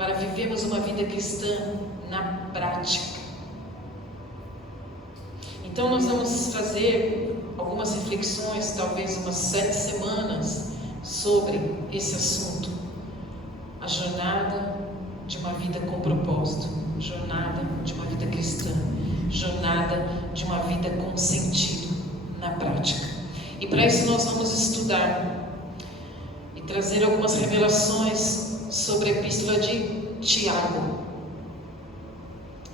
para vivermos uma vida cristã na prática. Então nós vamos fazer algumas reflexões, talvez umas 7 semanas, sobre esse assunto. A jornada de uma vida com propósito, jornada de uma vida cristã, jornada de uma vida com sentido na prática. E para isso nós vamos estudar e trazer algumas revelações sobre a epístola de Tiago.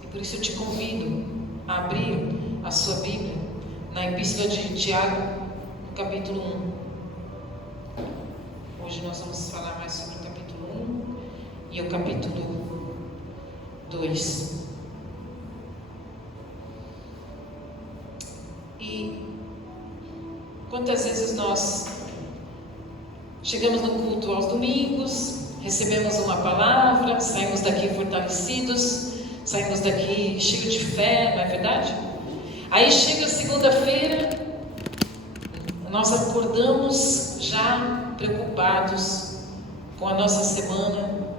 E por isso eu te convido a abrir a sua Bíblia na epístola de Tiago, no capítulo 1. Hoje nós vamos falar mais sobre o capítulo 1 e o capítulo 2. E quantas vezes nós chegamos no culto aos domingos, recebemos uma palavra, saímos daqui fortalecidos, saímos daqui cheios de fé, não é verdade? Aí chega segunda-feira, nós acordamos já preocupados com a nossa semana,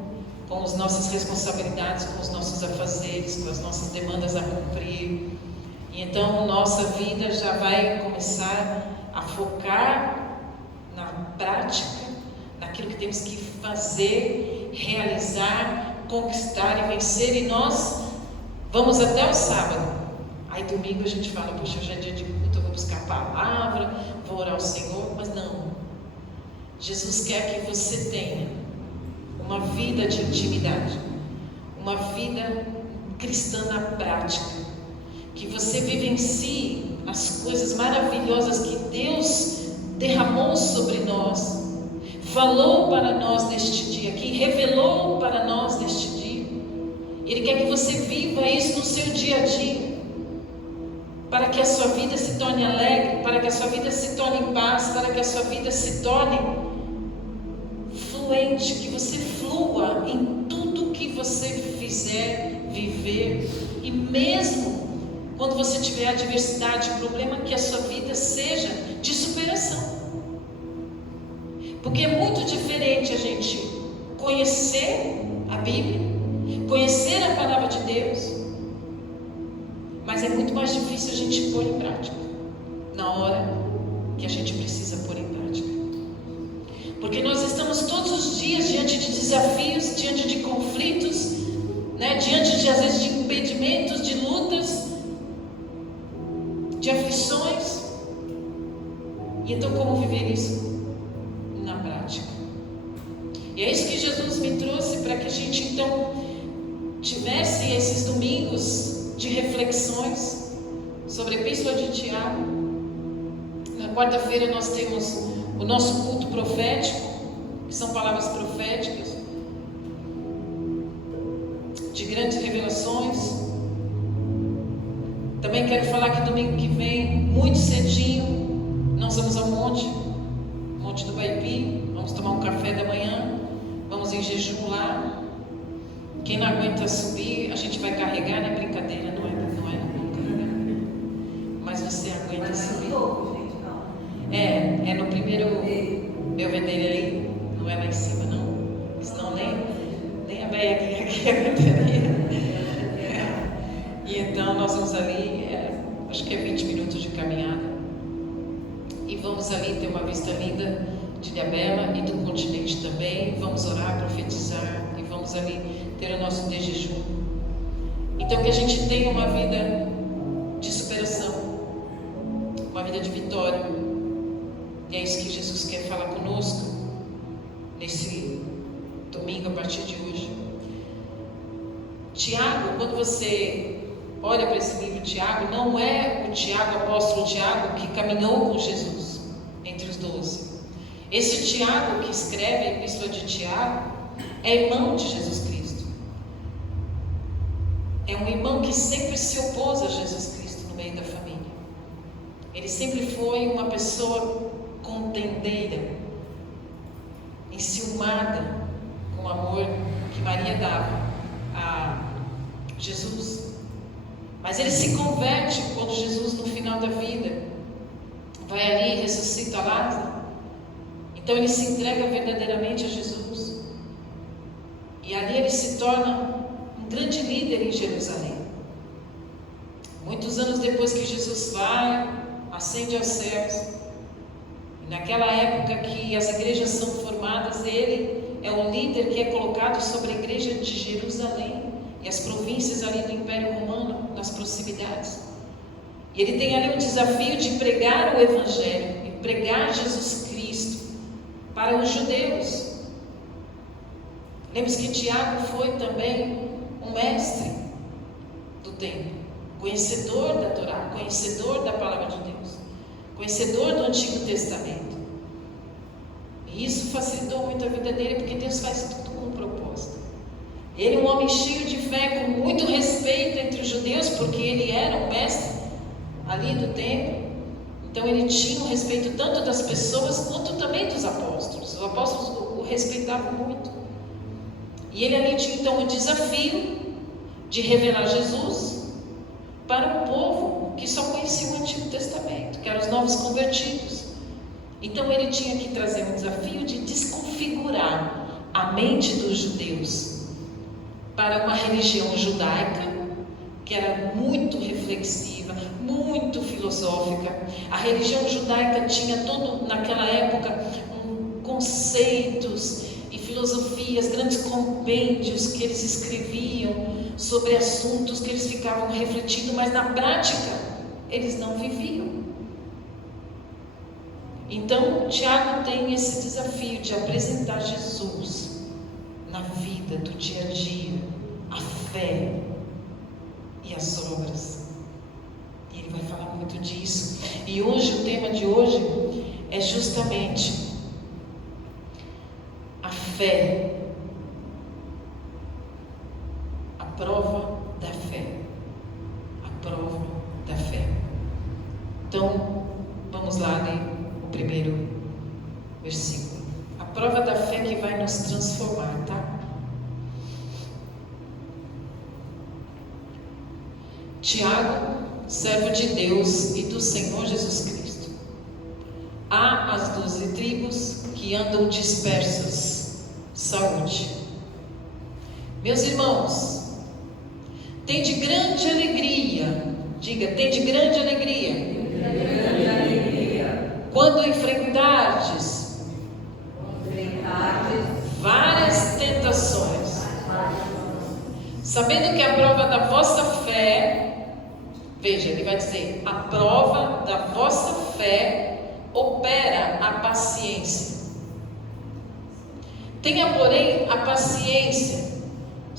com as nossas responsabilidades, com os nossos afazeres, com as nossas demandas a cumprir. E então nossa vida já vai começar a focar na prática, naquilo que temos que fazer, realizar, conquistar e vencer. E nós vamos até o sábado. Aí domingo a gente fala, poxa, hoje é dia de culto, eu vou buscar a palavra, vou orar ao Senhor. Mas não, Jesus quer que você tenha uma vida de intimidade, uma vida cristã na prática, que você vivencie as coisas maravilhosas que Deus derramou sobre nós, falou para nós neste dia, que revelou para nós neste dia. Ele quer que você viva isso no seu dia a dia, para que a sua vida se torne alegre, para que a sua vida se torne em paz, para que a sua vida se torne fluente, que você flua em tudo que você fizer, viver. E mesmo quando você tiver adversidade, problema, que a sua vida seja de superação. Porque é muito diferente a gente conhecer a Bíblia, conhecer a palavra de Deus, mas é muito mais difícil a gente pôr em prática na hora que a gente precisa pôr em prática. Porque nós estamos todos os dias diante de desafios, diante de conflitos, diante de, às vezes, de impedimentos, de lutas, de aflições. E então como viver isso na prática? E é isso que Jesus me trouxe, para que a gente então tivesse esses domingos de reflexões sobre a epístola de Tiago. Na quarta-feira nós temos o nosso culto profético, que são palavras proféticas de grandes revelações. Também quero falar que domingo que vem, muito cedinho, nós vamos ao Monte do Baipi, vamos tomar um café da manhã, vamos em jejum lá. Quem não aguenta subir, a gente vai carregar, não é brincadeira, não é carregar. Mas você aguenta subir. É no primeiro Belvedere ali, não é lá em cima não, senão nem a véia aqui aguentaria. E então nós vamos ali, acho que é 20 minutos de caminhada, e vamos ali ter uma vista linda de Ilhabela e do continente também. Vamos orar, profetizar, e vamos ali ter o nosso de jejum. Então que a gente tenha uma vida de superação, uma vida de vitória. E é isso que Jesus quer falar conosco nesse domingo, a partir de hoje. Tiago, quando você olha para esse livro de Tiago, não é o Tiago, apóstolo Tiago, que caminhou com Jesus entre os 12. Esse Tiago que escreve a epístola de Tiago é irmão de Jesus Cristo. É um irmão que sempre se opôs a Jesus Cristo no meio da família. Ele sempre foi uma pessoa contendeira, enciumada com o amor que Maria dava a Jesus. Mas ele se converte quando Jesus, no final da vida, vai ali e ressuscita Lázaro. Então ele se entrega verdadeiramente a Jesus. E ali ele se torna um grande líder em Jerusalém. Muitos anos depois que Jesus vai, ascende aos céus, e naquela época que as igrejas são formadas, ele é o líder que é colocado sobre a igreja de Jerusalém e as províncias ali do Império Romano, nas proximidades. E ele tem ali o desafio de pregar o Evangelho e pregar Jesus Cristo para os judeus. Lembre-se que Tiago foi também um mestre do templo, conhecedor da Torá, conhecedor da palavra de Deus, conhecedor do Antigo Testamento. E isso facilitou muito a vida dele, porque Deus faz tudo com um propósito. Ele é um homem cheio de fé, com muito respeito entre os judeus, porque ele era um mestre ali do templo. Então ele tinha um respeito tanto das pessoas quanto também dos apóstolos. Os apóstolos o respeitavam muito. E ele ali tinha então o desafio de revelar Jesus para um povo que só conhecia o Antigo Testamento, que eram os novos convertidos. Então ele tinha que trazer um desafio de desconfigurar a mente dos judeus para uma religião judaica que era muito reflexiva, muito filosófica. A religião judaica tinha todo, naquela época, conceitos e filosofias, grandes compêndios que eles escreviam sobre assuntos que eles ficavam refletindo, mas na prática eles não viviam. Então Tiago tem esse desafio de apresentar Jesus na vida do dia a dia, a fé e as obras. E ele vai falar muito disso. E hoje, o tema de hoje é justamente a fé, a prova da fé, a prova da fé. Então, vamos lá ler o primeiro versículo. A prova da fé que vai nos transformar, tá? Tiago, servo de Deus e do Senhor Jesus Cristo. Há as 12 tribos que andam dispersas. Saúde. Meus irmãos, tende grande alegria. Diga, tende grande alegria. Quando enfrentardes várias tentações, sabendo que a prova da vossa fé, veja, ele vai dizer, a prova da vossa fé opera a paciência. Tenha, porém, a paciência, a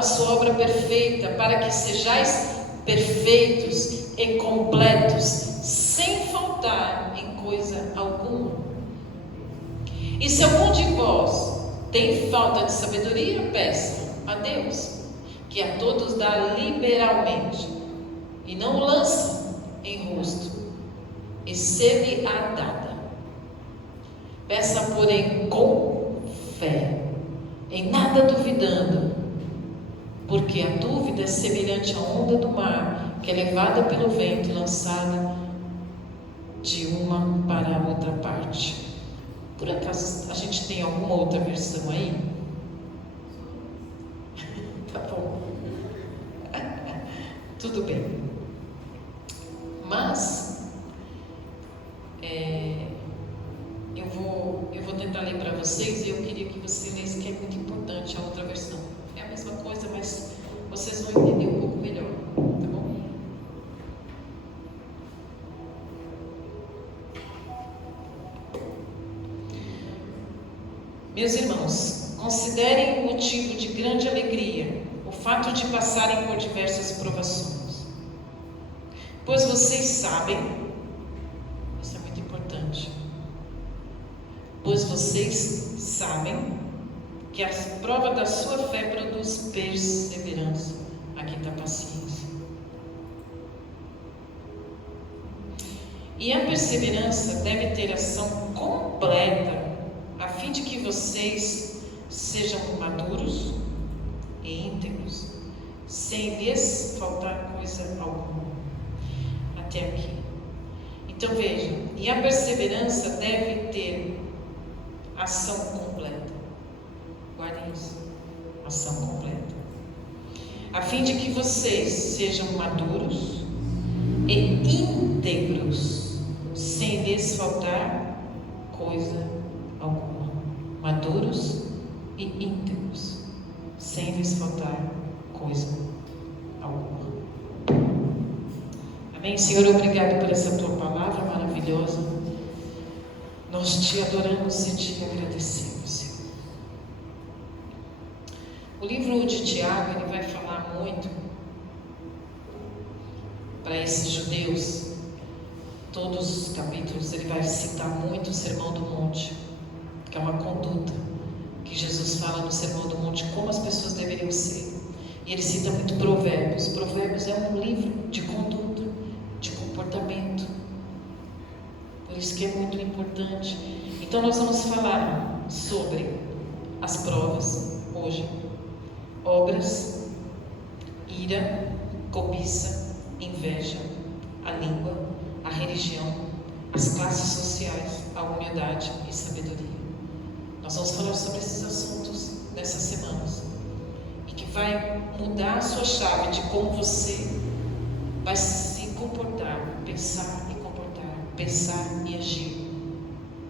sua obra perfeita, para que sejais perfeitos e completos, sem faltar em coisa alguma. E se algum de vós tem falta de sabedoria, peça a Deus, que a todos dá liberalmente, e não lança em rosto, e ser-lhe-á dada. Peça, porém, com fé, em nada duvidando, porque a dúvida é semelhante à onda do mar, que é levada pelo vento e lançada de uma para a outra parte. Por acaso a gente tem alguma outra versão aí? Tá bom. Tudo bem. Mas eu vou tentar ler para vocês, e eu queria que você lesse, que é muito importante a outra versão. É a mesma coisa, mas vocês vão entender um pouco melhor, tá bom? Meus irmãos, considerem motivo de grande alegria o fato de passarem por diversas provações, pois vocês sabem, isso é muito importante, pois vocês sabem que a prova da sua fé produz perseverança. Aqui está a paciência. E a perseverança deve ter ação completa, a fim de que vocês sejam maduros e íntegros, sem lhes faltar coisa alguma. Até aqui. Então vejam, e a perseverança deve ter ação completa. Guardem isso. ação completa. A fim de que vocês sejam maduros e íntegros, sem lhes faltar coisa alguma. Maduros e íntegros, sem lhes faltar coisa alguma. Amém? Senhor, obrigado por essa tua palavra maravilhosa. Nós te adoramos e te agradecemos, Senhor. O livro de Tiago, ele vai falar muito para esses judeus. Todos os capítulos ele vai citar muito o Sermão do Monte, que é uma conduta que Jesus fala no Sermão do Monte, como as pessoas deveriam ser. E ele cita muito Provérbios. Provérbios é um livro de conduta, de comportamento. Por isso que é muito importante. Então nós vamos falar sobre as provas hoje. Obras, ira, cobiça, inveja, a língua, a religião, as classes sociais, a humildade e sabedoria. Nós vamos falar sobre esses assuntos nessas semanas, e que vai mudar a sua chave de como você vai se comportar, pensar e agir.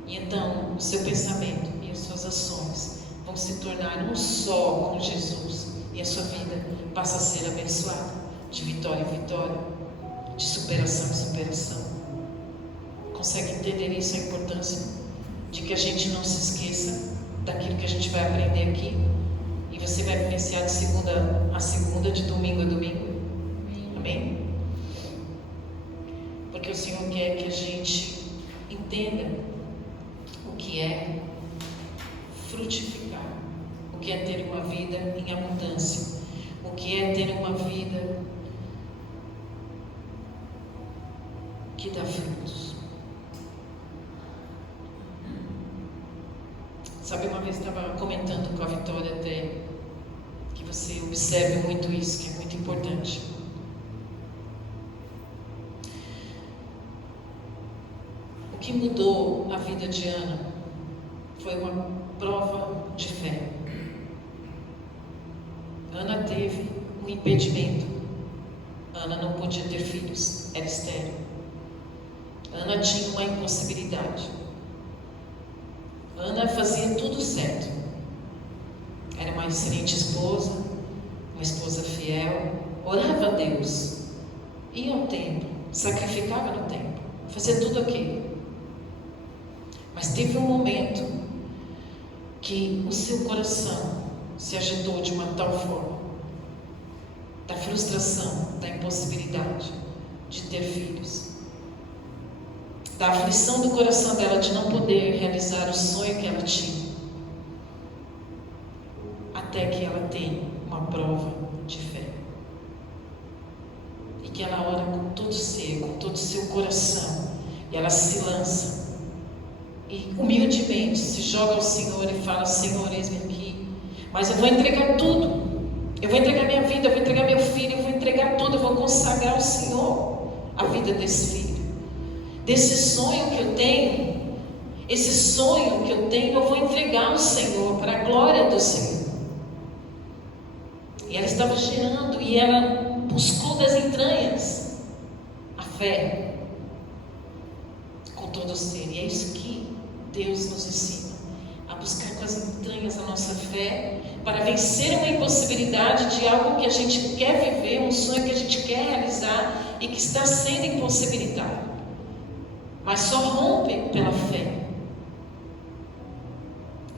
E então o seu pensamento e as suas ações vão se tornar um só com Jesus, e a sua vida passa a ser abençoada, de vitória em vitória, de superação em superação. Consegue entender isso, a importância de que a gente não se esqueça daquilo que a gente vai aprender aqui, e você vai vivenciar de segunda a segunda, de domingo a domingo. Amém? Porque o Senhor quer que a gente entenda o que é frutificar, o que é ter uma vida em abundância, o que é ter uma vida que dá frutos. Sabe, uma vez eu estava comentando com a Vitória até, que você observe muito isso, que é muito importante. O que mudou a vida de Ana foi uma prova de fé. Ana teve um impedimento. Ana não podia ter filhos, era estéril. Ana tinha uma impossibilidade. Ana fazia tudo certo. Era uma excelente esposa, uma esposa fiel, orava a Deus, ia ao templo, sacrificava no templo, fazia tudo aquilo. Mas teve um momento que o seu coração se agitou de uma tal forma, da frustração, da impossibilidade de ter filhos, da aflição do coração dela de não poder realizar o sonho que ela tinha, até que ela tem uma prova de fé, e que ela ora com todo ser, com todo o seu coração, e ela se lança e humildemente se joga ao Senhor e fala: Senhor, eis-me aqui, mas eu vou entregar tudo, eu vou entregar minha vida, eu vou entregar meu filho, eu vou entregar tudo, eu vou consagrar ao Senhor a vida desse filho, desse sonho que eu tenho. Esse sonho que eu tenho, eu vou entregar ao Senhor, para a glória do Senhor. E ela estava gerando, e ela buscou das entranhas a fé, com todo o ser. E é isso que Deus nos ensina, a buscar com as entranhas a nossa fé, para vencer uma impossibilidade de algo que a gente quer viver, um sonho que a gente quer realizar e que está sendo impossibilitado, mas só rompe pela fé.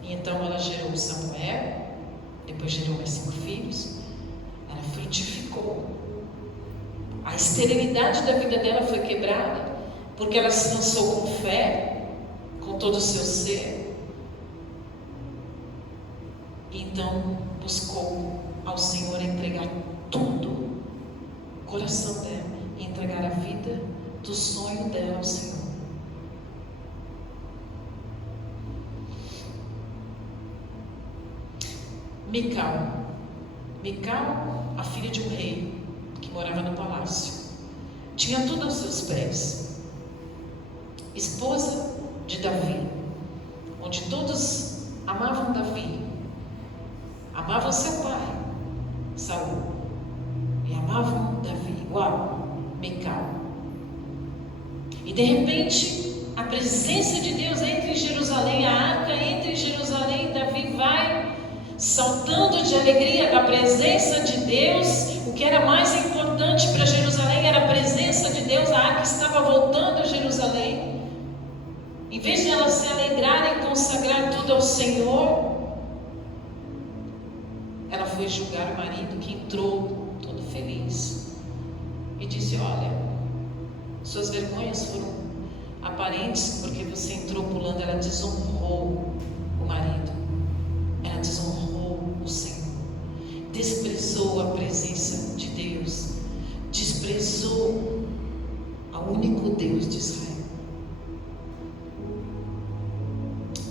E então ela gerou Samuel, depois gerou mais 5 filhos, ela frutificou. A esterilidade da vida dela foi quebrada, porque ela se lançou com fé, com todo o seu ser, e então buscou ao Senhor entregar tudo, o coração dela, e entregar a vida do sonho dela ao Senhor. Mical, a filha de um rei que morava no palácio, tinha tudo aos seus pés. Esposa de Davi, onde todos amavam Davi, amavam seu pai, Saul, e amavam Davi. Uau, Mical. E de repente, a presença de Deus entra em Jerusalém, a arca entra em Jerusalém, Davi vai saltando de alegria. A presença de Deus, o que era mais importante para Jerusalém era a presença de Deus. A arca estava voltando a Jerusalém. Em vez de ela se alegrar e consagrar tudo ao Senhor, ela foi julgar o marido, que entrou todo feliz, e disse: olha, suas vergonhas foram aparentes porque você entrou pulando. Ela desonrou o marido, ela desonrou o Senhor, desprezou a presença de Deus, desprezou ao único Deus de Israel.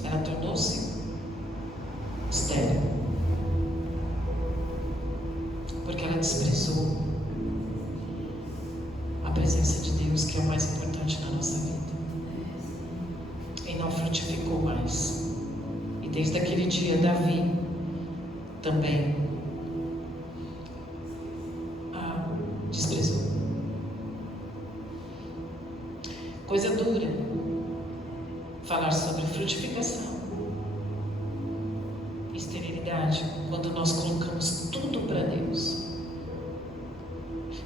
Ela tornou-se estéril, porque ela desprezou a presença de Deus, que é o mais importante na nossa vida, e não frutificou mais. E desde aquele dia, Davi também a desprezou. Coisa dura falar sobre frutificação, esterilidade, quando nós colocamos tudo para Deus.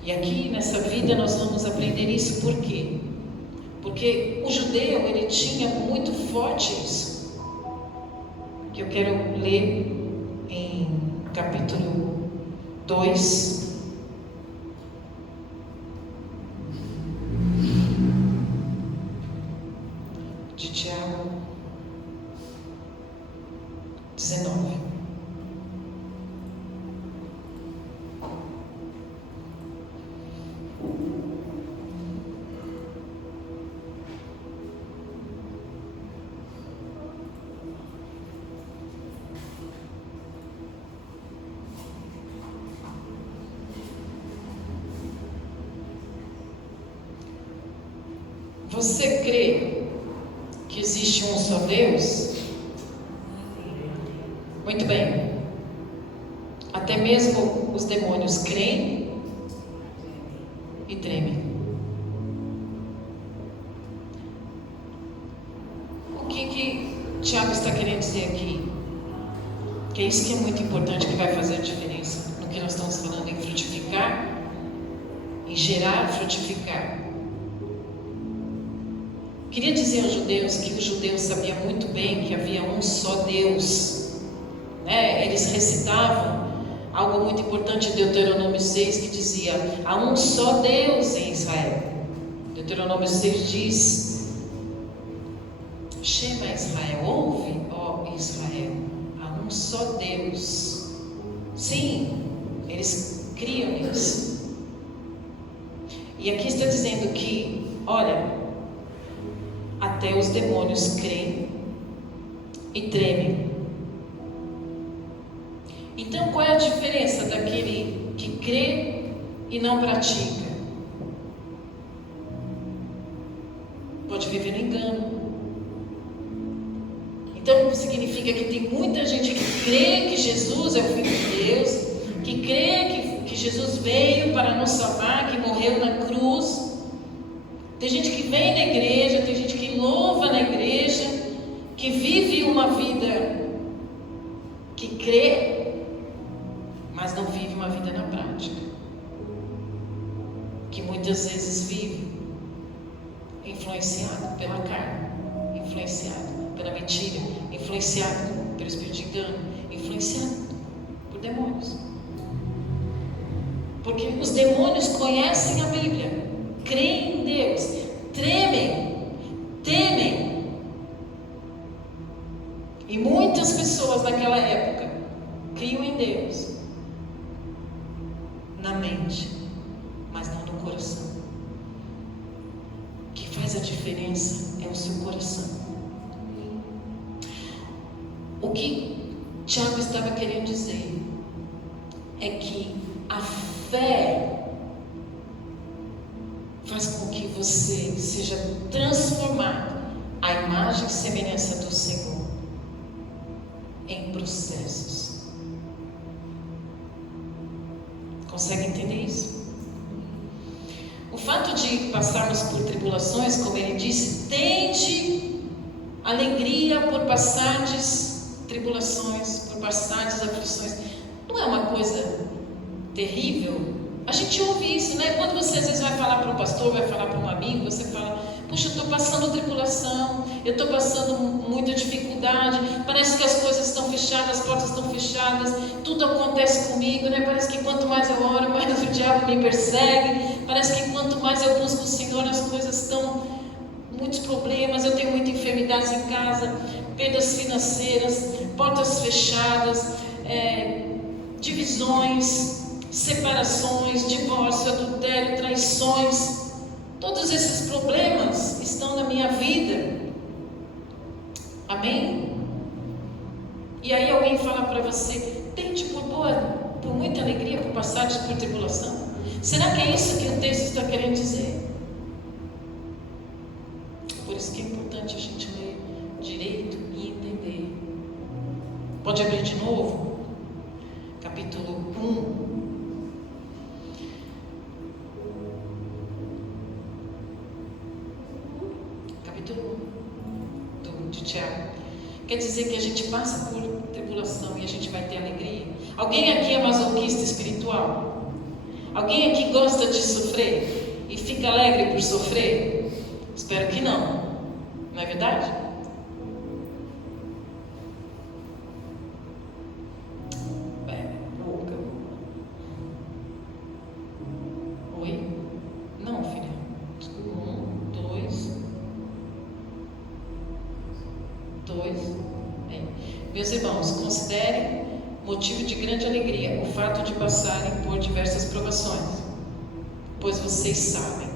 E aqui nessa vida nós vamos aprender isso. Por quê? Porque o judeu, ele tinha muito forte isso, que eu quero ler em capítulo 2, de Tiago 19. Você crê que existe um só Deus? Muito bem. Até mesmo os demônios creem e tremem. O que Tiago está querendo dizer aqui? Que é isso que é muito importante, que vai fazer a diferença no que nós estamos falando em frutificar, em gerar, frutificar. Queria dizer aos judeus que os judeus sabiam muito bem que havia um só Deus, né? Eles recitavam algo muito importante em Deuteronômio 6, que dizia: há um só Deus em Israel. Deuteronômio 6 diz: Shema Israel, ouve, ó Israel, há um só Deus. Sim, eles criam nisso. E aqui está dizendo que, olha, até os demônios creem e tremem. Então, qual é a diferença daquele que crê e não pratica? Pode viver no engano. Então, significa que tem muita gente que crê que Jesus é o Filho de Deus, que crê que Jesus veio para nos salvar, que morreu na cruz. Tem gente que vem na igreja, tem gente que louva na igreja, que vive uma vida que crê, mas não vive uma vida na prática, que muitas vezes vive influenciado pela carne, influenciado pela mentira, influenciado pelo espírito de engano, influenciado por demônios. Porque os demônios conhecem a Bíblia, creem em Deus, tremem, temem. E muitas pessoas naquela época criam em Deus na mente, mas não no coração. O que faz a diferença é o seu coração. O que Tiago estava querendo dizer é que a fé faz com que você seja transformado à imagem e semelhança do Senhor em processos. Consegue entender isso? O fato de passarmos por tribulações, como ele disse, tende alegria por passardes tribulações, por passardes aflições. Não é uma coisa terrível? A gente ouve isso, né? Quando você às vezes vai falar para um pastor, vai falar para um amigo, você fala: puxa, eu estou passando tribulação, eu estou passando muita dificuldade, parece que as coisas estão fechadas, as portas estão fechadas, tudo acontece comigo, né? Parece que quanto mais eu oro, mais o diabo me persegue, parece que quanto mais eu busco o Senhor, as coisas estão, muitos problemas, eu tenho muitas enfermidades em casa, perdas financeiras, portas fechadas, divisões, separações, divórcio, adultério, traições. Todos esses problemas estão na minha vida. Amém? E aí alguém fala para você: tente por muita alegria por passares por tribulação. Será que é isso que o texto está querendo dizer? Por isso que é importante a gente ler direito e entender. Pode abrir de novo? Capítulo 1. De Tiago. Quer dizer que a gente passa por tribulação e a gente vai ter alegria? Alguém aqui é masoquista espiritual? Alguém aqui gosta de sofrer e fica alegre por sofrer? Espero que não. Não é verdade? Boca. Oi? Não, filha. Desculpa. 2. Meus irmãos, considerem motivo de grande alegria o fato de passarem por diversas provações, pois vocês sabem.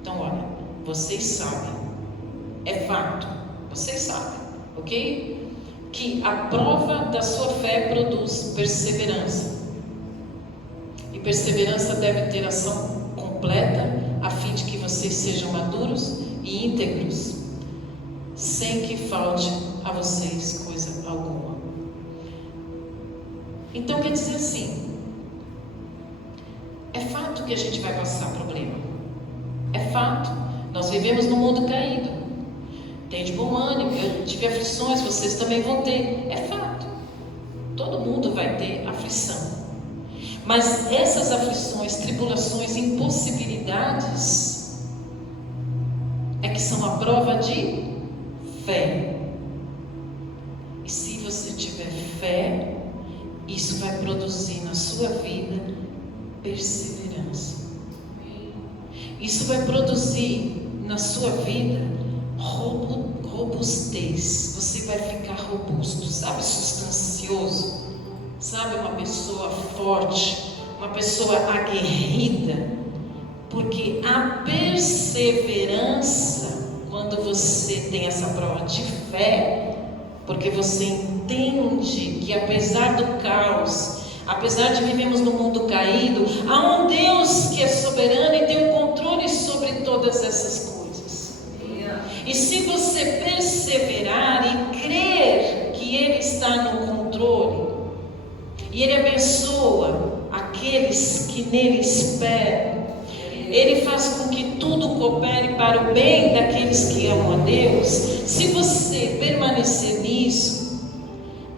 Então, olha, vocês sabem, é fato, vocês sabem, ok? Que a prova da sua fé produz perseverança, e perseverança deve ter ação completa, a fim de que vocês sejam maduros e íntegros, sem que falte a vocês coisa alguma. Então quer dizer assim, é fato que a gente vai passar problema, é fato, nós vivemos num mundo caído, tem de bom ânimo, eu tive aflições, vocês também vão ter, é fato, todo mundo vai ter aflição, mas essas aflições, tribulações, impossibilidades é que são a prova de fé. E se você tiver fé, isso vai produzir na sua vida perseverança. Isso vai produzir na sua vida robustez. Você vai ficar robusto, sabe, substancioso, sabe, uma pessoa forte, uma pessoa aguerrida, porque a perseverança, quando você tem essa prova de fé, porque você entende que apesar do caos, apesar de vivermos num mundo caído, há um Deus que é soberano e tem o controle sobre todas essas coisas. E se você perseverar e crer que Ele está no controle, e Ele abençoa aqueles que nele esperam, Ele faz com que tudo coopere para o bem daqueles que amam a Deus. Se você permanecer nisso,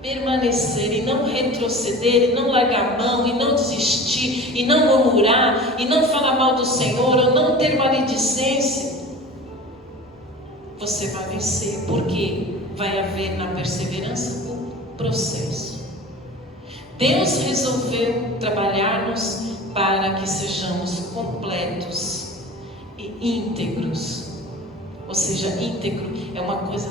permanecer e não retroceder, e não largar a mão, e não desistir, e não murmurar, e não falar mal do Senhor, ou não ter maledicência, você vai vencer, porque vai haver na perseverança o processo. Deus resolveu trabalhar-nos para que sejamos completos e íntegros. Ou seja, íntegro é uma coisa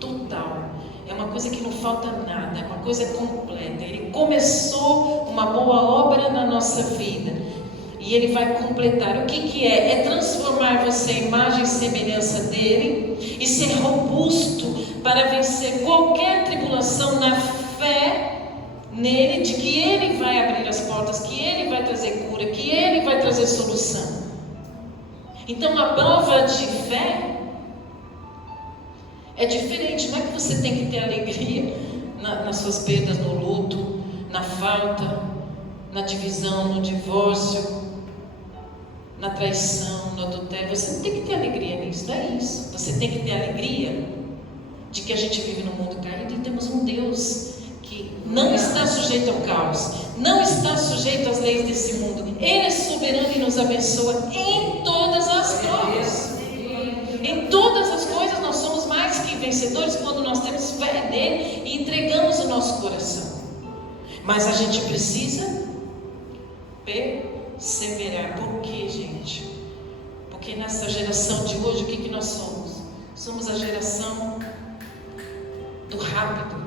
total, é uma coisa que não falta nada, é uma coisa completa. Ele começou uma boa obra na nossa vida e Ele vai completar. O que é? É transformar você em imagem e semelhança dEle e ser robusto para vencer qualquer tribulação na fé nele, de que Ele vai abrir as portas, que Ele vai trazer cura, que Ele vai trazer solução. Então a prova de fé é diferente. Não é que você tem que ter alegria nas suas perdas, no luto, na falta, na divisão, no divórcio, na traição, no adultério. Você não tem que ter alegria nisso, não é isso. Você tem que ter alegria de que a gente vive num mundo caído e temos um Deus que não está sujeito ao caos, não está sujeito às leis desse mundo. Ele é soberano e nos abençoa em todas as coisas. Em todas as coisas nós somos mais que vencedores quando nós temos fé nele e entregamos o nosso coração. Mas a gente precisa perseverar. Por quê, gente? Porque nessa geração de hoje, o que nós somos? Somos a geração do rápido.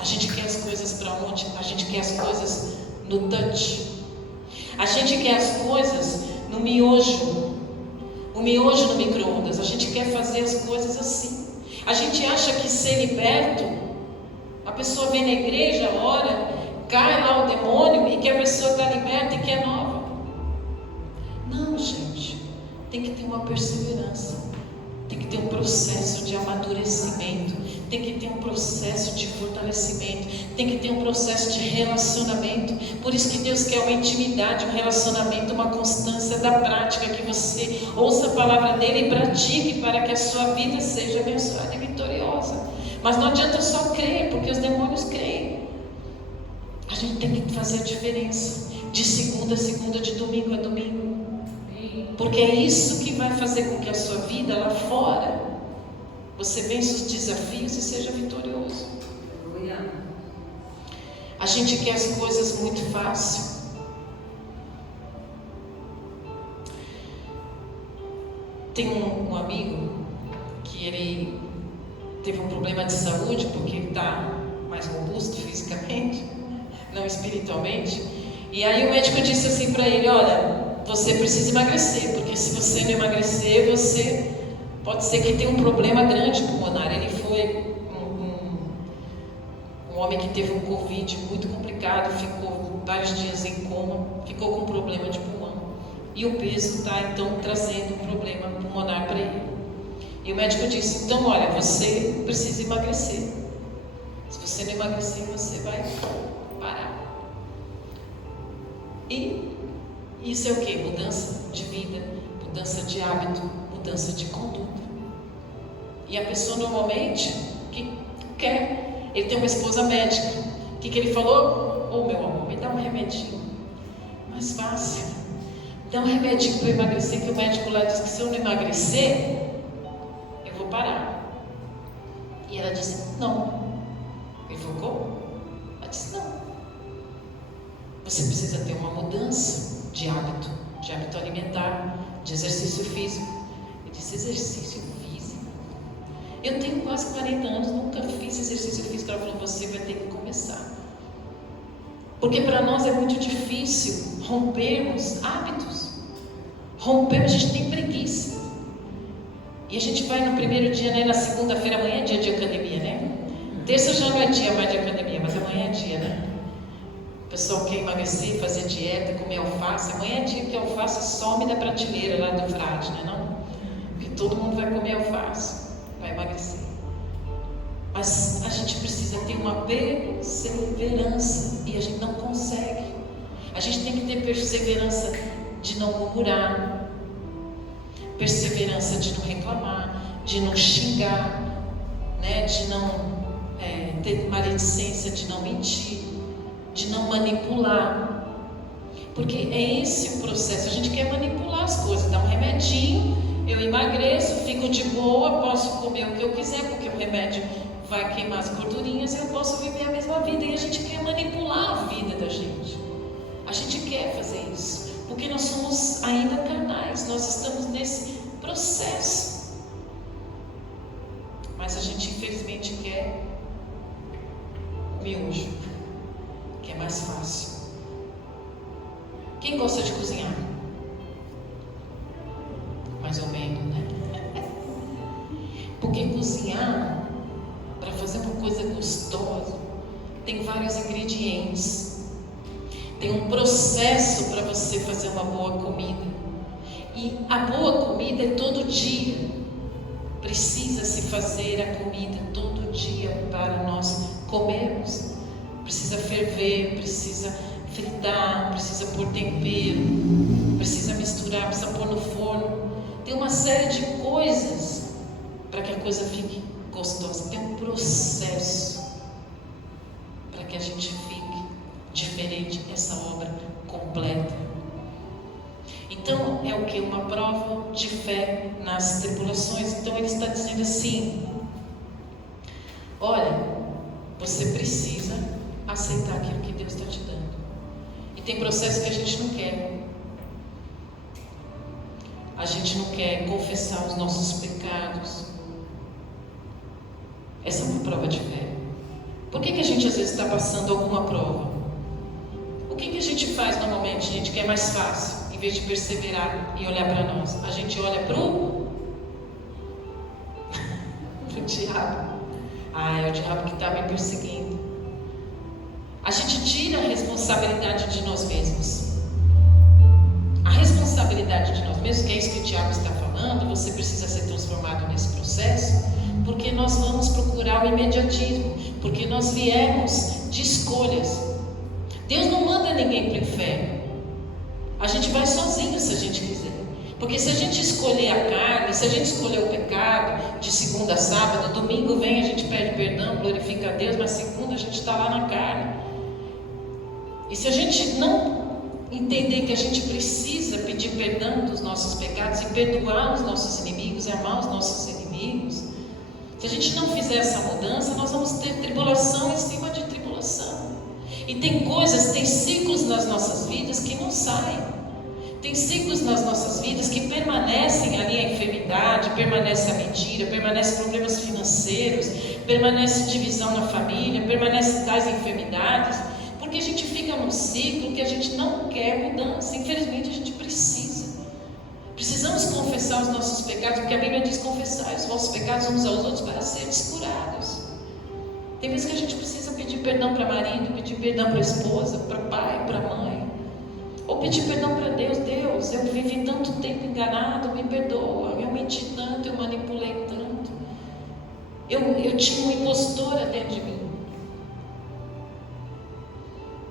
A gente quer as coisas para ontem, a gente quer as coisas no touch. A gente quer as coisas no miojo. O miojo no micro-ondas. A gente quer fazer as coisas assim. A gente acha que ser liberto, a pessoa vem na igreja, ora, cai lá o demônio e que a pessoa está liberta e que é nova. Não, gente. Tem que ter uma perseverança. Tem que ter um processo de amadurecimento. Tem que ter um processo de fortalecimento. Tem que ter um processo de relacionamento. Por isso que Deus quer uma intimidade, um relacionamento, uma constância da prática, que você ouça a palavra dele e pratique para que a sua vida seja abençoada e vitoriosa. Mas não adianta só crer, porque os demônios creem. A gente tem que fazer a diferença de segunda a segunda, de domingo a domingo. Porque é isso que vai fazer com que a sua vida lá fora você vença os desafios e seja vitorioso. A gente quer as coisas muito fácil. Tem um amigo que ele teve um problema de saúde porque ele está mais robusto fisicamente, não espiritualmente. E aí o médico disse assim para ele: olha, você precisa emagrecer, porque se você não emagrecer, você pode ser que tenha um problema grande pulmonar. Ele foi um homem que teve um Covid muito complicado, ficou vários dias em coma, ficou com um problema de pulmão. E o peso está então trazendo um problema pulmonar para ele. E o médico disse: então olha, você precisa emagrecer. Se você não emagrecer, você vai parar. E isso é o que? Mudança de vida, mudança de hábito, mudança de conduta. E a pessoa normalmente que quer, ele tem uma esposa médica. O que ele falou? Ô meu amor, me dá um remedinho mais fácil, me dá um remedinho para eu emagrecer, que o médico lá diz que se eu não emagrecer, eu vou parar. E ela disse: não. Ele falou: ela disse: não. Você precisa ter uma mudança de hábito alimentar, de exercício físico. Ele disse: exercício físico? Eu tenho quase 40 anos, nunca fiz exercício físico. Ela falou: você vai ter que começar. Porque para nós é muito difícil rompermos hábitos. A gente tem preguiça. E a gente vai no primeiro dia, né? Na segunda-feira, amanhã é dia de academia, né? Terça já não é dia mais de academia, mas amanhã é dia, né? O pessoal quer emagrecer, fazer dieta, comer alface. Amanhã é dia que a alface some da prateleira lá do frade, né? Não? Porque todo mundo vai comer alface, vai emagrecer. Mas a gente precisa ter uma perseverança e a gente não consegue. A gente tem que ter perseverança de não murmurar, perseverança de não reclamar, de não xingar, né? De não ter maledicência, de não mentir, de não manipular. Porque é esse o processo. A gente quer manipular as coisas, dá um remedinho, eu emagreço, fico de boa, posso comer o que eu quiser, porque o remédio vai queimar as gordurinhas e eu posso viver a mesma vida. E a gente quer manipular a vida da gente. A gente quer fazer isso, porque nós somos ainda carnais, nós estamos nesse processo. Mas a gente infelizmente quer o miojo, que é mais fácil. Quem gosta de cozinhar? Mais ou menos, né? Porque cozinhar, para fazer uma coisa gostosa, tem vários ingredientes. Tem um processo para você fazer uma boa comida. E a boa comida é todo dia. Precisa se fazer a comida todo dia para nós comermos. Precisa ferver, precisa fritar, precisa pôr tempero, precisa misturar, precisa pôr no forno. Tem uma série de coisas para que a coisa fique gostosa. Tem um processo para que a gente fique diferente, essa obra completa. Então é o que? Uma prova de fé nas tribulações. Então ele está dizendo assim: olha, você precisa aceitar aquilo que Deus está te dando. E tem processo que a gente não quer. A gente não quer confessar os nossos pecados. Essa é uma prova de fé. Por que a gente às vezes está passando alguma prova? O que a gente faz normalmente? A gente quer mais fácil, em vez de perseverar e olhar para nós. A gente olha para o diabo. É o diabo que está me perseguindo. A gente tira a responsabilidade de nós mesmos. A responsabilidade de nós mesmos, que é isso que o diabo está falando, você precisa ser transformado nesse processo, porque nós vamos procurar o imediatismo, porque nós viemos de escolhas. Deus não manda ninguém para o inferno. A gente vai sozinho se a gente quiser. Porque se a gente escolher a carne, se a gente escolher o pecado, de segunda a sábado, domingo vem, a gente pede perdão, glorifica a Deus, mas segunda a gente está lá na carne. E se a gente não entender que a gente precisa pedir perdão dos nossos pecados e perdoar os nossos inimigos e amar os nossos inimigos, se a gente não fizer essa mudança, nós vamos ter tribulação em cima de tribulação. E tem coisas, tem ciclos nas nossas vidas que não saem. Tem ciclos nas nossas vidas que permanecem ali a enfermidade, permanece a mentira, permanece problemas financeiros, permanece divisão na família, permanece tais enfermidades, porque a gente fica num ciclo que a gente não quer mudança. Infelizmente a gente precisa. Precisamos confessar os nossos pecados, porque a Bíblia diz: confessar os vossos pecados uns aos outros para serem curados. Tem vezes que a gente precisa pedir perdão para marido, pedir perdão para a esposa, para pai, para mãe, ou pedir perdão para Deus. Deus, eu vivi tanto tempo enganado, me perdoa, eu menti tanto, eu manipulei tanto, eu tinha uma impostora dentro de mim.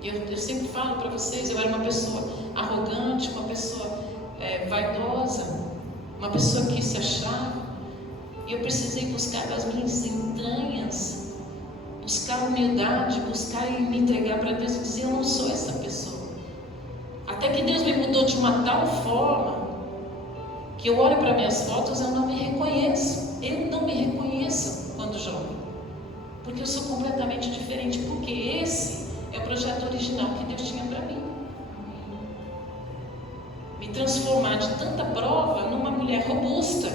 Eu sempre falo para vocês, eu era uma pessoa arrogante, uma pessoa vaidosa, uma pessoa que se achava, e eu precisei buscar das minhas entranhas, buscar humildade, buscar e me entregar para Deus e dizer: eu não sou essa pessoa. Até que Deus me mudou de uma tal forma que eu olho para minhas fotos e eu não me reconheço. Eu não me reconheço quando jovem, porque eu sou completamente diferente, porque esse é o projeto original que Deus tinha para mim. Me transformar de tanta prova numa mulher robusta,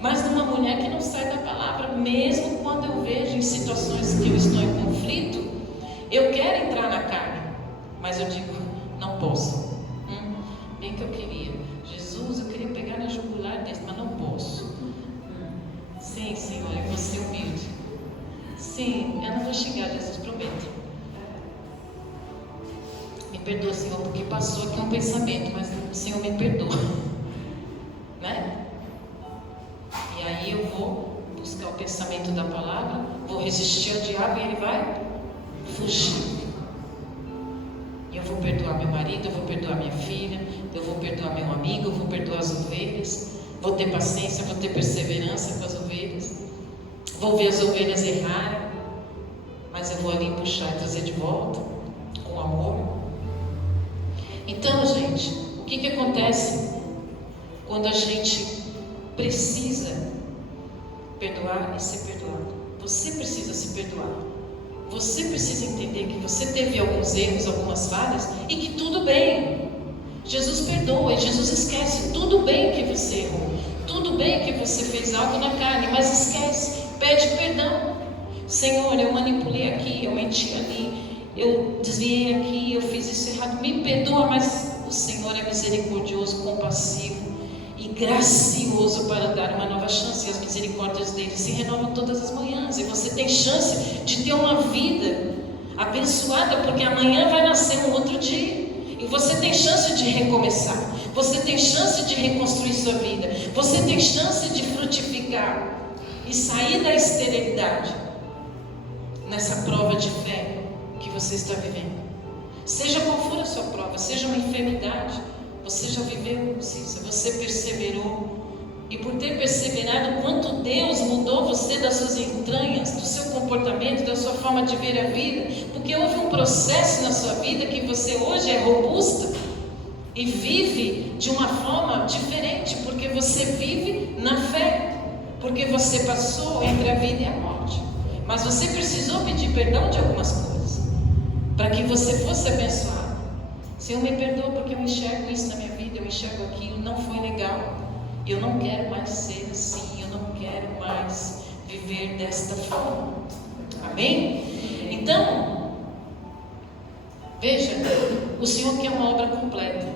mas numa mulher que não sai da palavra. Mesmo quando eu vejo em situações que eu estou em conflito, eu quero entrar na carne, mas eu digo: não posso. Bem que eu queria, Jesus, eu queria pegar na jugular desse, mas não posso. Sim, Senhor, eu vou ser humilde. Sim, eu não vou xingar, Jesus, prometo. Me perdoa, Senhor, porque passou aqui um pensamento, mas o Senhor me perdoa, né? E aí eu vou buscar o pensamento da palavra, vou resistir ao diabo e ele vai fugir. E eu vou perdoar meu marido, eu vou perdoar minha filha, eu vou perdoar meu amigo, eu vou perdoar as ovelhas, vou ter paciência, vou ter perseverança com as ovelhas, vou ver as ovelhas errarem, mas eu vou ali puxar e trazer de volta com amor. Então, gente, o que acontece quando a gente precisa perdoar e ser perdoado? Você precisa se perdoar. Você precisa entender que você teve alguns erros, algumas falhas, e que tudo bem. Jesus perdoa e Jesus esquece. Tudo bem que você errou, tudo bem que você fez algo na carne, mas esquece, pede perdão. Senhor, eu manipulei aqui, eu menti ali, eu desviei aqui, eu fiz isso errado, me perdoa. Mas o Senhor é misericordioso, compassivo e gracioso para dar uma nova chance, e as misericórdias dele se renovam todas as manhãs, e você tem chance de ter uma vida abençoada, porque amanhã vai nascer um outro dia, e você tem chance de recomeçar, você tem chance de reconstruir sua vida, você tem chance de frutificar e sair da esterilidade nessa prova de fé que você está vivendo. Seja qual for a sua prova, seja uma enfermidade, você já viveu, Cissa, você perseverou. E por ter perseverado, quanto Deus mudou você das suas entranhas, do seu comportamento, da sua forma de ver a vida, porque houve um processo na sua vida que você hoje é robusta e vive de uma forma diferente, porque você vive na fé, porque você passou entre a vida e a morte. Mas você precisou pedir perdão de algumas coisas, para que você fosse abençoado. Senhor, me perdoa porque eu enxergo isso na minha vida, eu enxergo aquilo, não foi legal. Eu não quero mais ser assim, eu não quero mais viver desta forma. Amém? Então, veja, o Senhor quer uma obra completa.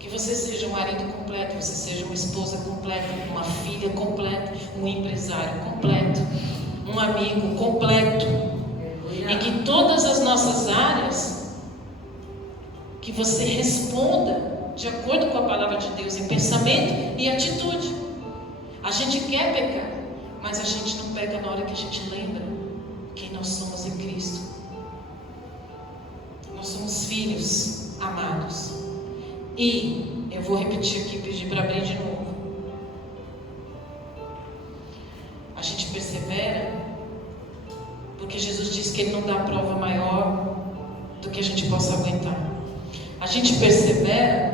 Que você seja um marido completo, você seja uma esposa completa, uma filha completa, um empresário completo, um amigo completo. E que todas as nossas áreas, que você responda de acordo com a palavra de Deus em pensamento e atitude. A gente quer pecar, mas a gente não peca na hora que a gente lembra quem nós somos em Cristo. Nós somos filhos amados. E eu vou repetir aqui, pedir para abrir de novo. A gente persevera porque Jesus disse que Ele não dá prova maior do que a gente possa aguentar. A gente persevera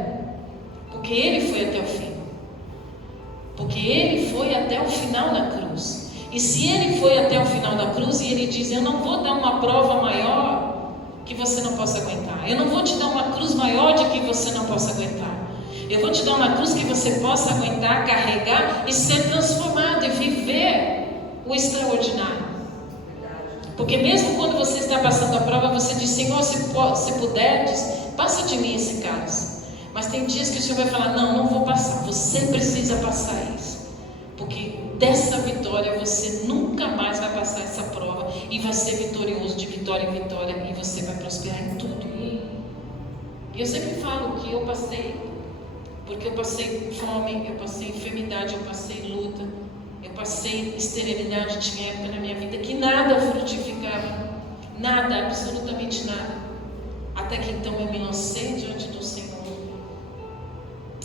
porque Ele foi até o fim. Porque Ele foi até o final da cruz. E se Ele foi até o final da cruz e Ele diz: eu não vou dar uma prova maior que você não possa aguentar. Eu não vou te dar uma cruz maior de que você não possa aguentar. Eu vou te dar uma cruz que você possa aguentar, carregar e ser transformado e viver o extraordinário. Porque mesmo quando você está passando a prova, você diz: Senhor, se puderes, passa de mim esse cálice. Mas tem dias que o Senhor vai falar: não vou passar, você precisa passar isso. Porque dessa vitória você nunca mais vai passar essa prova e vai ser vitorioso de vitória em vitória e você vai prosperar em tudo. E eu sempre falo que eu passei, porque eu passei fome, eu passei enfermidade, eu passei luta, eu passei esterilidade. Tinha época na minha vida que nada frutificava, nada, absolutamente nada. Até que então eu me lancei diante do Senhor.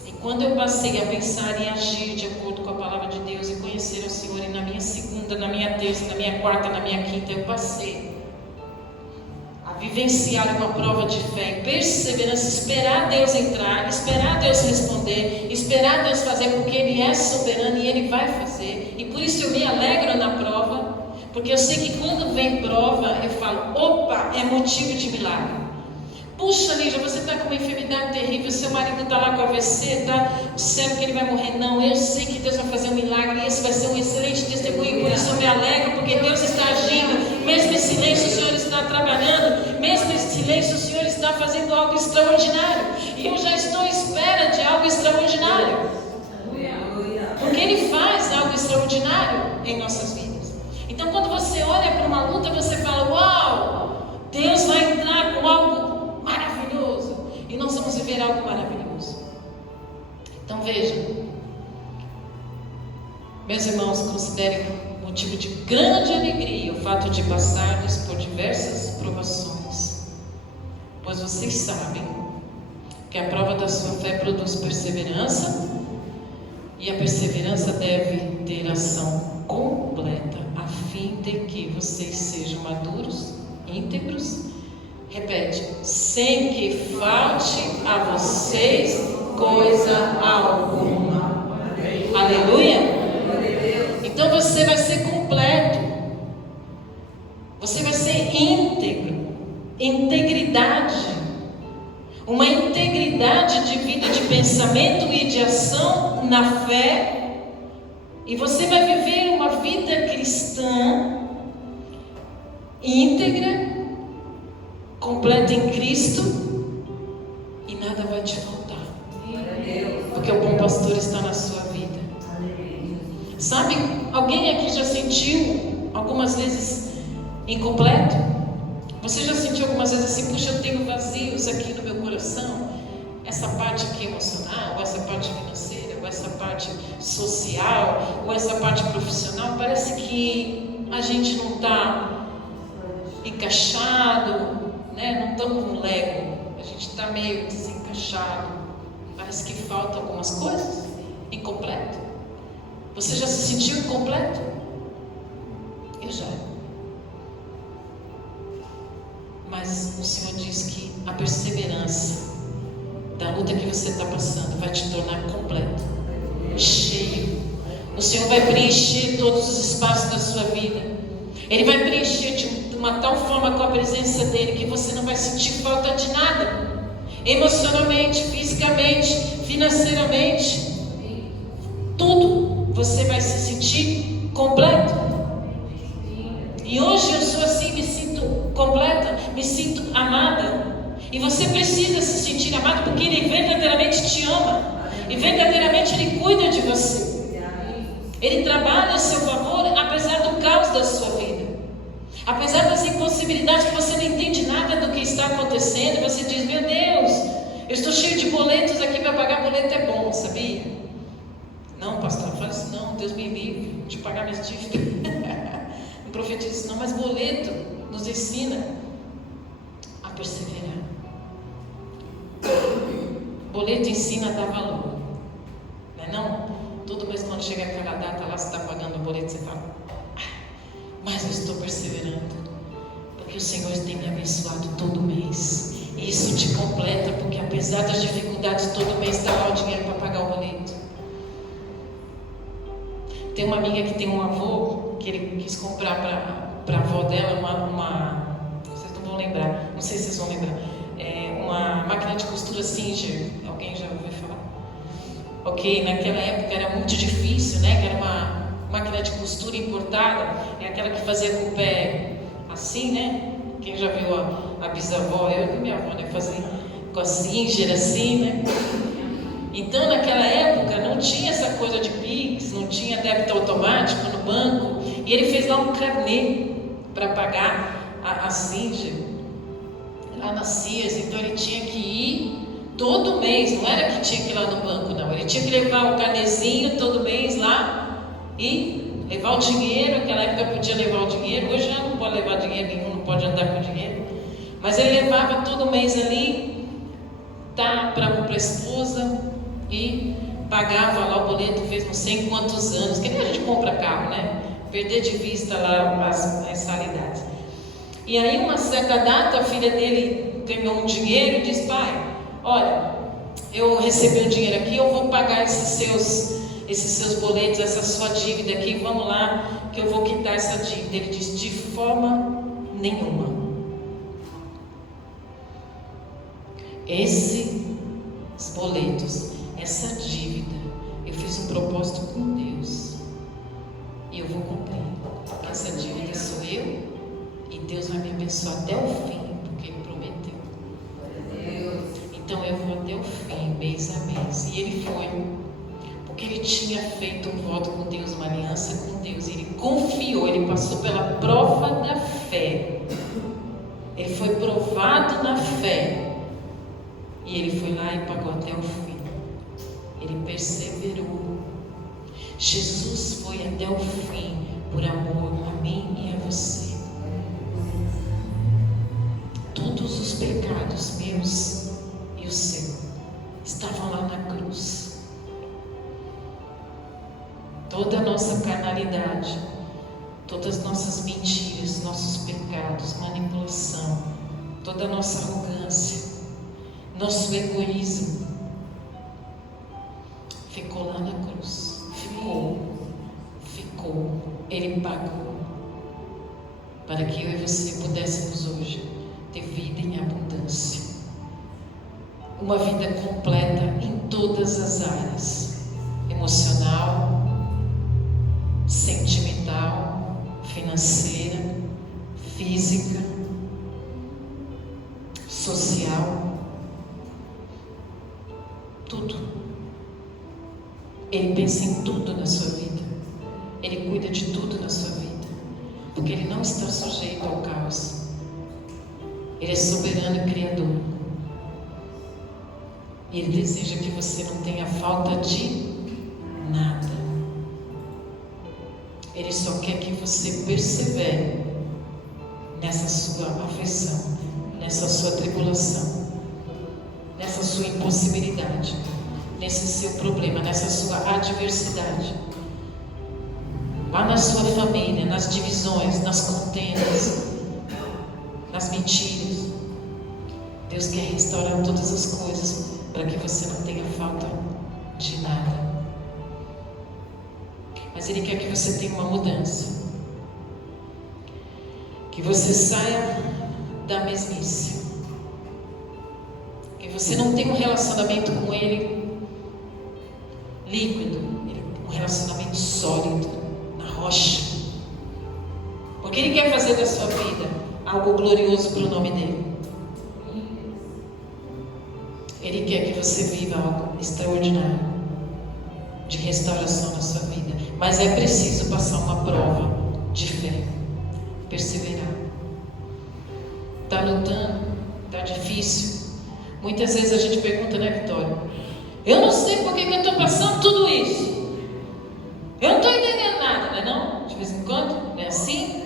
E quando eu passei a pensar e agir de acordo com a palavra de Deus e conhecer o Senhor, e na minha segunda, na minha terça, na minha quarta, na minha quinta, eu passei a vivenciar uma prova de fé e perseverança, esperar Deus entrar, esperar Deus responder, esperar Deus fazer, porque Ele é soberano e Ele vai fazer. E por isso eu me alegro na prova, porque eu sei que quando vem prova, eu falo: opa, é motivo de milagre. Puxa, Lígia, você está com uma enfermidade terrível, seu marido está lá com AVC, está dizendo que ele vai morrer. Não, eu sei que Deus vai fazer um milagre e esse vai ser um excelente testemunho. Por isso eu me alegro, porque Deus está agindo. Mesmo em silêncio o Senhor está trabalhando, mesmo em silêncio o Senhor está fazendo algo extraordinário. E eu já estou à espera de algo extraordinário, porque Ele faz algo extraordinário em nossas vidas. Então quando você olha para uma luta, você fala: uau, Deus vai entrar com algo maravilhoso, e nós vamos viver algo maravilhoso. Então veja, meus irmãos, considerem motivo de grande alegria o fato de passardes por diversas provações, pois vocês sabem que a prova da sua fé produz perseverança, e a perseverança deve ter ação completa, a fim de que vocês sejam maduros, íntegros. Repete: sem que falte a vocês coisa alguma. Aleluia? Então você vai ser completo, você vai ser íntegro, integridade, uma integridade de vida, de pensamento e de ação na fé, e você vai viver uma vida cristã íntegra, completa em Cristo, e nada vai te faltar, porque o bom pastor está na sua vida. Sabe, alguém aqui já sentiu algumas vezes incompleto? Você já sentiu algumas vezes assim: puxa, eu tenho vazios aqui no meu coração, essa parte aqui emocional, ou essa parte financeira, ou essa parte social, ou essa parte profissional, parece que a gente não está encaixado, né? Não estamos com Lego. A gente está meio desencaixado. Parece que faltam algumas coisas. Incompleto. Você já se sentiu incompleto? Eu já. Mas o Senhor diz que a perseverança da luta que você está passando vai te tornar completo, cheio. O Senhor vai preencher todos os espaços da sua vida. Ele vai preencher de uma tal forma com a presença dEle que você não vai sentir falta de nada. Emocionalmente, fisicamente, financeiramente, tudo você vai se sentir completo. E hoje eu sou assim, me sinto completa, me sinto amada. E você precisa se sentir amado porque Ele verdadeiramente te ama. E verdadeiramente Ele cuida de você. Ele trabalha a seu favor apesar do caos da sua vida. Apesar das impossibilidades que você não entende nada do que está acontecendo. Você diz, meu Deus, eu estou cheio de boletos aqui para pagar. Boleto é bom, sabia? Não, pastor, fala isso não, Deus me livre de pagar minhas dívidas. Não profetiza isso não, mas boleto nos ensina a perseverar. Boleto ensina a dar valor, não é não? Todo mês quando chega aquela data lá, você está pagando o boleto, você fala, mas eu estou perseverando, porque o Senhor tem me abençoado todo mês, e isso te completa, porque apesar das dificuldades, todo mês está lá o dinheiro para pagar o boleto. Tem uma amiga que tem um avô, que ele quis comprar para a avó dela uma, vocês não vão lembrar, não sei se vocês vão lembrar, uma máquina de costura Singer. Alguém já ouviu falar? Ok, naquela época era muito difícil, né? Que era uma máquina de costura importada, é aquela que fazia com o pé assim, né? Quem já viu a bisavó, eu e minha avó, né? Fazia com a Singer assim, né? Então naquela época não tinha essa coisa de Pix, não tinha débito automático no banco, e ele fez lá um carnê para pagar a Singer lá na Sears. Então ele tinha que ir todo mês, não era que tinha que ir lá no banco não, ele tinha que levar o carnezinho todo mês lá e levar o dinheiro. Naquela época podia levar o dinheiro, hoje já não pode levar dinheiro nenhum, não pode andar com dinheiro, mas ele levava todo mês ali, tá, para a esposa, e pagava lá o boleto. Fez não sei quantos anos, que nem a gente compra carro, né? Perder de vista lá as mensalidades. E aí uma certa data a filha dele ganhou um dinheiro e disse, pai, olha, eu recebi um dinheiro aqui, eu vou pagar esses seus boletos, essa sua dívida aqui, vamos lá que eu vou quitar essa dívida. Ele disse, de forma nenhuma. Esses boletos, essa dívida, eu fiz um propósito com Deus e eu vou cumprir. Essa dívida sou eu e Deus vai me abençoar até o fim, porque Ele prometeu. Então eu vou até o fim, mês a mês. E ele foi, porque ele tinha feito um voto com Deus, uma aliança com Deus. Ele confiou, ele passou pela prova da fé. Ele foi provado na fé. E ele foi lá e pagou até o fim. Ele perseverou. Jesus foi até o fim por amor a mim e a você. Todos os pecados meus e o seu estavam lá na cruz. Toda a nossa carnalidade, todas as nossas mentiras, nossos pecados, manipulação, toda a nossa arrogância, nosso egoísmo, ficou lá na cruz. Ficou. Ele pagou para que eu e você pudéssemos hoje ter vida em abundância, uma vida completa em todas as áreas: emocional, sentimental, financeira, física, social, tudo. Ele pensa em tudo na sua vida, Ele cuida de tudo na sua vida, porque Ele não está sujeito ao caos. Ele é soberano e criador. E Ele deseja que você não tenha falta de nada. Ele só quer que você persevere nessa sua aflição, nessa sua tribulação, nessa sua impossibilidade, nesse seu problema, nessa sua adversidade, lá na sua família, nas divisões, nas contendas, nas mentiras. Deus quer restaurar todas as coisas para que você não tenha falta de nada. Mas Ele quer que você tenha uma mudança, que você saia da mesmice, que você não tenha um relacionamento com Ele líquido, um relacionamento sólido, na rocha, porque Ele quer fazer da sua vida algo glorioso para o nome dEle. Ele quer que você viva algo extraordinário de restauração na sua vida, mas é preciso passar uma prova de fé, perseverar. Está lutando, está difícil. Muitas vezes a gente pergunta, né, Vitória? Eu não sei por que eu estou passando tudo isso. Eu não estou entendendo nada, não é não? De vez em quando, não é assim?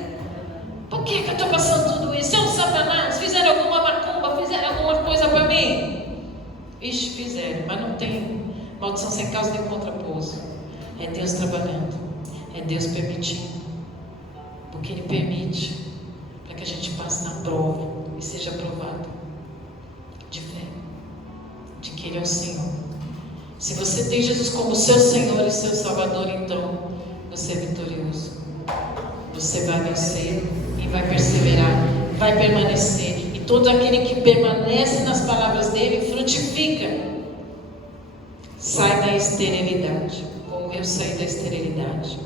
Por que eu estou passando tudo isso? É um Satanás? Fizeram alguma macumba? Fizeram alguma coisa para mim? Ixi, fizeram, mas não tem maldição sem causa nem contrapouso. É Deus trabalhando, é Deus permitindo, porque Ele permite para que a gente passe na prova e seja aprovado de fé, de que Ele é o Senhor. Se você tem Jesus como seu Senhor e seu Salvador, então você é vitorioso. Você vai vencer e vai perseverar, vai permanecer. E todo aquele que permanece nas palavras dele frutifica. Sai da esterilidade, como eu saí da esterilidade.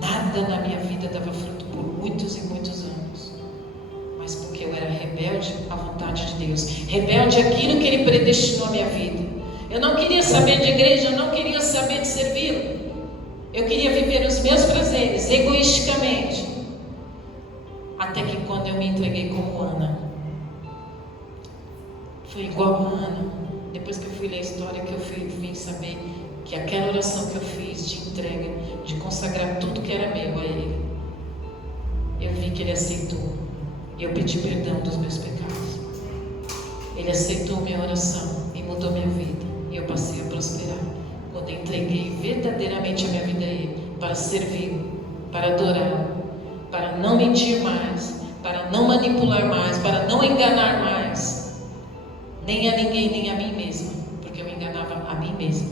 Nada na minha vida dava fruto por muitos e muitos anos, mas porque eu era rebelde à vontade de Deus, rebelde àquilo que Ele predestinou a minha vida. Eu não queria saber de igreja, eu não queria saber de servir. Eu queria viver os meus prazeres egoisticamente. Até que quando eu me entreguei como Ana, foi igual a Ana. Depois que eu fui ler a história, que eu vim saber que aquela oração que eu fiz de entrega, de consagrar tudo que era meu a Ele, eu vi que Ele aceitou. Eu pedi perdão dos meus pecados. Ele aceitou minha oração e mudou minha vida. E eu passei a prosperar quando eu entreguei verdadeiramente a minha vida a Ele, para servi-lo, para adorá-lo, para não mentir mais, para não manipular mais, para não enganar mais, nem a ninguém, nem a mim mesma, porque eu me enganava a mim mesma,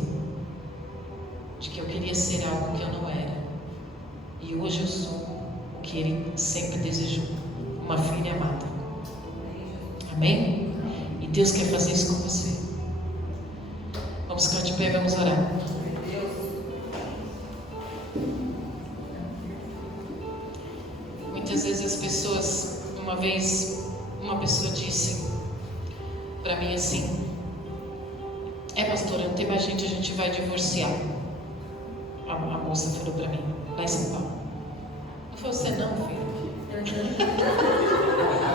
de que eu queria ser algo que eu não era. E hoje eu sou o que Ele sempre desejou, uma filha amada. Amém? E Deus quer fazer isso com você. Vamos ficar de pé, vamos orar. Muitas vezes as pessoas, uma vez, uma pessoa disse para mim assim: pastora, não tem mais gente, a gente vai divorciar. A moça falou para mim, lá em São Paulo. Eu falei, você não, filho.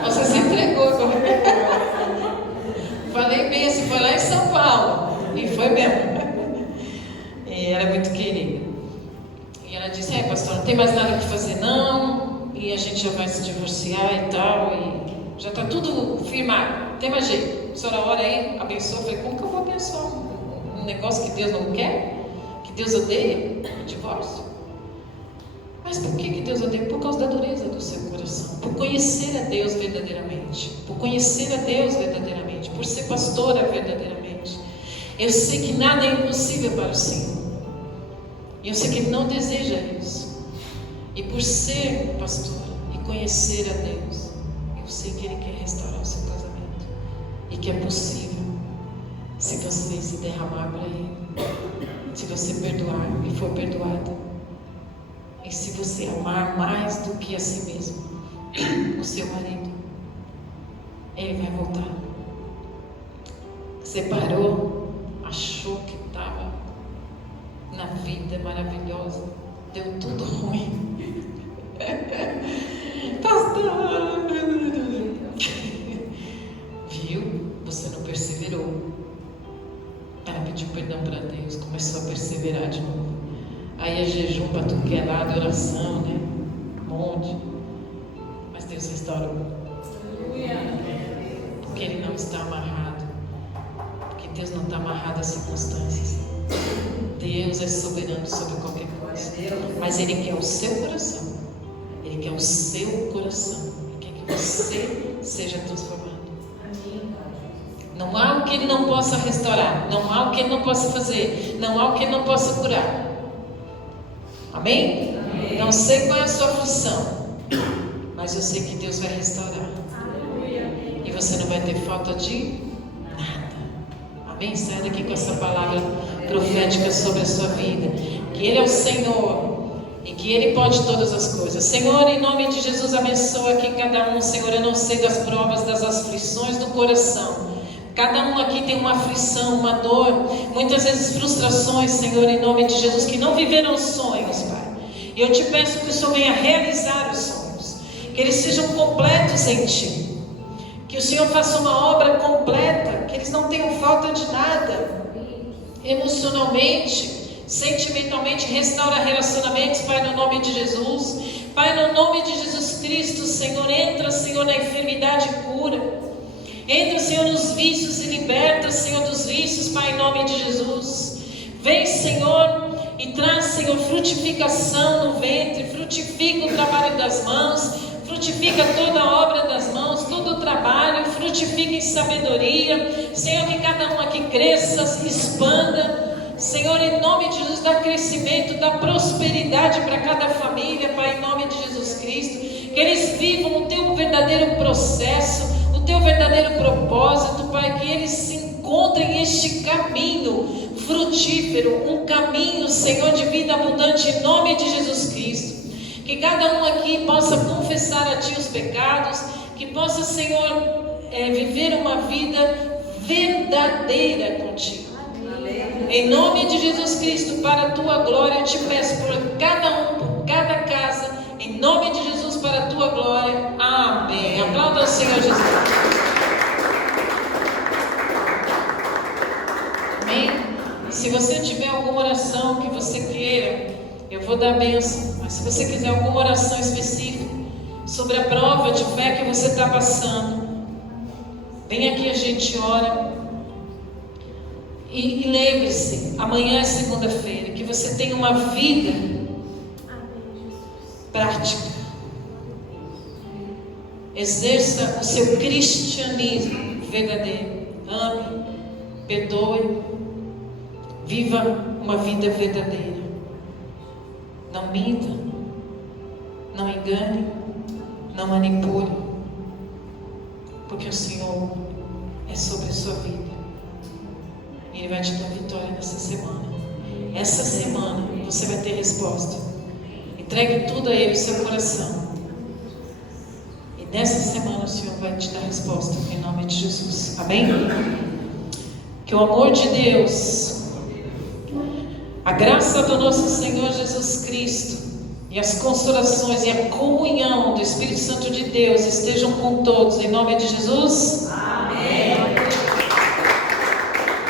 Você se entregou agora. Falei bem assim, foi lá em São Paulo. E foi mesmo. E ela é muito querida. E ela disse, pastor, não tem mais nada que fazer não. E a gente já vai se divorciar e tal. E já está tudo firmado. Não tem mais jeito. A senhora ora aí, abençoa. Eu falei, como que eu vou abençoar um negócio que Deus não quer? Que Deus odeia? O divórcio. Mas por que Deus odeia? Por causa da dureza do seu coração. Por conhecer a Deus verdadeiramente. Por conhecer a Deus verdadeiramente. Por ser pastora verdadeiramente. Eu sei que nada é impossível para o Senhor. E eu sei que Ele não deseja isso. E por ser pastora e conhecer a Deus, eu sei que Ele quer restaurar o seu casamento. E que é possível, se você se derramar para Ele. Se você perdoar e for perdoado. E se você amar mais do que a si mesmo, o seu marido, ele vai voltar. Separou, achou que estava na vida maravilhosa, deu tudo ruim. Pastor, viu? Você não perseverou. Ela pediu perdão para Deus, começou a perseverar de novo. Aí é jejum para tudo que é lado, oração, né? Um monte. Mas Deus restaurou. porque Ele não está amarrado. Porque Deus não está amarrado às circunstâncias. Deus é soberano sobre qualquer coisa. Mas Ele quer o seu coração. Ele quer o seu coração. Ele quer que você seja transformado. Não há o que Ele não possa restaurar. Não há o que Ele não possa fazer. Não há o que Ele não possa curar. Amém? Amém. Não sei qual é a sua aflição, mas eu sei que Deus vai restaurar. Aleluia. E você não vai ter falta de nada. Amém? Saia daqui com essa palavra profética sobre a sua vida. Que Ele é o Senhor e que Ele pode todas as coisas. Senhor, em nome de Jesus, abençoa aqui cada um. Senhor, eu não sei das provas, das aflições do coração. Cada um aqui tem uma aflição, uma dor, muitas vezes frustrações, Senhor, em nome de Jesus, que não viveram sonhos, Pai. E eu te peço que o Senhor venha realizar os sonhos, que eles sejam completos em Ti, que o Senhor faça uma obra completa, que eles não tenham falta de nada, emocionalmente, sentimentalmente, restaura relacionamentos, Pai, no nome de Jesus. Pai, no nome de Jesus Cristo, Senhor, entra, Senhor, na enfermidade e cura. Entra, Senhor, nos vícios e liberta, Senhor, dos vícios, Pai, em nome de Jesus. Vem, Senhor, e traz, Senhor, frutificação no ventre, frutifica o trabalho das mãos, frutifica toda a obra das mãos, todo o trabalho, frutifica em sabedoria. Senhor, que cada um aqui cresça, se expanda. Senhor, em nome de Jesus, dá crescimento, dá prosperidade para cada família, Pai, em nome de Jesus Cristo. Que eles vivam o Teu verdadeiro processo, o Teu verdadeiro propósito, Pai, que eles se encontrem este caminho frutífero, um caminho, Senhor, de vida abundante, em nome de Jesus Cristo. Que cada um aqui possa confessar a Ti os pecados, que possa, Senhor, viver uma vida verdadeira contigo. Em nome de Jesus Cristo, para a Tua glória, eu te peço por cada um, por cada casa, em nome de Jesus, para a Tua glória. Amém. Aplauda o Senhor Jesus. Amém? E se você tiver alguma oração que você queira, eu vou dar a bênção. Mas se você quiser alguma oração específica sobre a prova de fé que você está passando, vem aqui, a gente ora. E lembre-se, amanhã é segunda-feira, que você tenha uma vida prática. Exerça o seu cristianismo verdadeiro. Ame, perdoe, viva uma vida verdadeira. Não minta, não engane, não manipule, porque o Senhor é sobre a sua vida. E Ele vai te dar vitória nessa semana. Essa semana você vai ter resposta. Entregue tudo a Ele, o seu coração. E nessa semana o Senhor vai te dar resposta, em nome de Jesus. Amém? Que o amor de Deus, a graça do nosso Senhor Jesus Cristo e as consolações e a comunhão do Espírito Santo de Deus estejam com todos, em nome de Jesus.